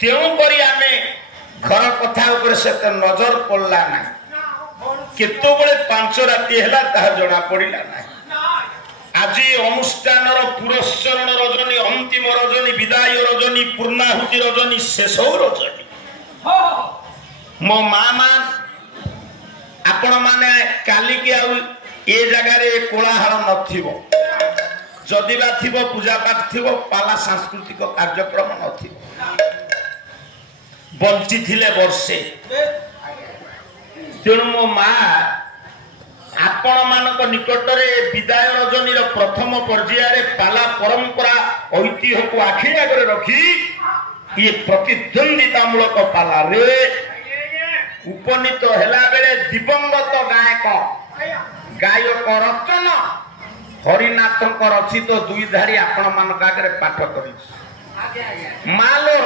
तेणुकरी आमे घर कथा उपरे से नजर पड़ला ना केतोबळे 5 राति हैला ताहा जणा पड़िला ना आज अनुष्ठान पुरस्चरण रजनी अंतिम रजनी विदाय रजनी पूर्णाहुति रजनी शेष रजनी मो मामा आपण माने काली के आउ ए जगह रे कोलाहल नथिबो जदि बा थिबो पूजा पाठ थिबो पाला सांस्कृतिक कार्यक्रम नथिबो बंची थिले वर्षे तेणु मो मा आपण मानक निकट रे विदाय रजनी रो प्रथम पर्याय पाला परंपरा ऐतिह्य को आखि आगे रखी ये प्रतिद्वंदितामूलक पाला रे उपनीत हेला बेले दिवंगत गायक रचन हरिनाथ रचित दुई धाड़ी आपण मानक आगे पाठ कर मालो